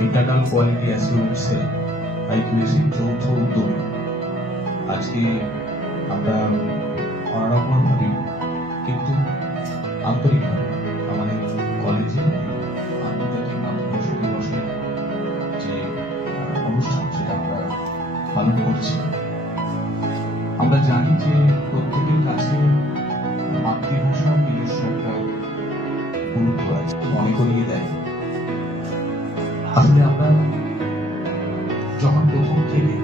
Internal quality অ্যাসিউরেন্সের IQAC যৌথ উদ্যোগে আজকে আমরা অনারম্বরভাবে কিন্তু আন্তরিকভাবে আমাদের কলেজে আন্তর্জাতিক মাতৃভাষা দিবসের যে অনুষ্ঠান সেটা আমরা পালন করছি। আমরা জানি যে প্রত্যেকের কাছে মাতৃভাষার নিজস্ব একটা গুরুত্ব আছে। মনে করিয়ে দেয়। আসলে আমরা যখন প্রথম থেকে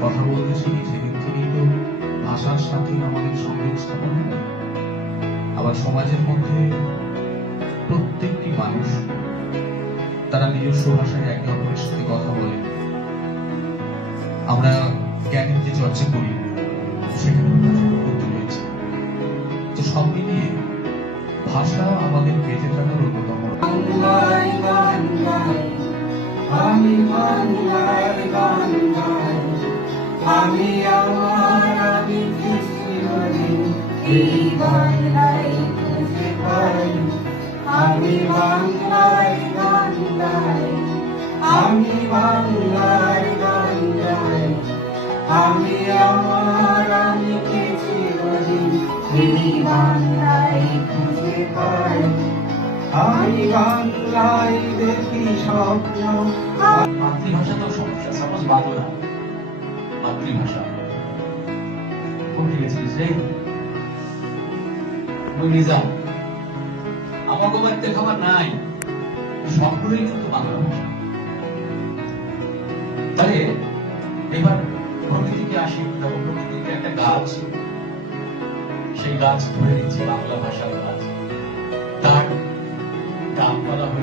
কথা বলতে শিখি সেদিন থেকেই তো ভাষার সাথে আমাদের সংযোগ স্থাপন আবার সমাজের মধ্যে প্রত্যেকটি মানুষ তারা নিজস্ব ভাষায় একে অপরের সাথে কথা বলে। আমরা জ্ঞানের যে চর্চা করি, সেখানে রয়েছে তো সব মিলিয়ে ভাষা আমাদের বেঁচে থাকার অন্যতম। আমি বাংলায় গান গাই। আমি আমার আমি চিরদিন এই বাংলায় খুঁজে আমি বাংলায় গান গাই। আমি বাংলায় গান আমি আমার আমি চিরদিন এই বাংলায় আমি বাংলায় দেখি স্বপ্ন। মাতৃভাষা তো সমস্যা সাপোজ বাংলা। মাতৃভাষা। কোনটি গেছিলিস রে নিজাম আমাকে বাড়িতে নাই। সবগুলোই কিন্তু বাংলা ভাষা। তাহলে এবার প্রকৃতিকে আসি? দেখো প্রকৃতিকে একটা গাছ, সেই গাছ ধরে নিচ্ছে, বাংলা ভাষার গাছ।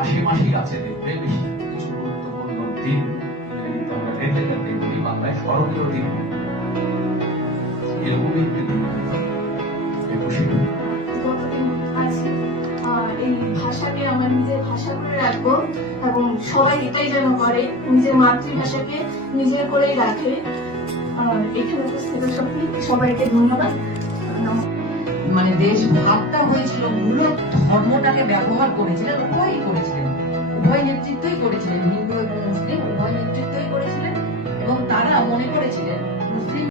মাসে মাসেই আছে দেখবে বেশি কিছু গুরুত্বপূর্ণ দিন ইংরেজিতে আমরা রেতে কাটে বলি বাংলায় স্মরণীয় দিন। এরকমই একটি দিন একুশে এই ভাষাকে আমার নিজের ভাষা করে রাখব এবং সবাই এটাই যেন করে নিজের মাতৃভাষাকে নিজের করেই রাখে। আর এখানে উপস্থিত সত্যি সবাইকে ধন্যবাদ। মানে দেশ ভাগটা হয়েছিল মূলত ধর্মটাকে ব্যবহার করেছিলেন উভয়ই করেছিলেন উভয় নেতৃত্বই করেছিলেন। হিন্দু এবং মুসলিম উভয় নেতৃত্বই করেছিলেন এবং তারা মনে করেছিলেন মুসলিম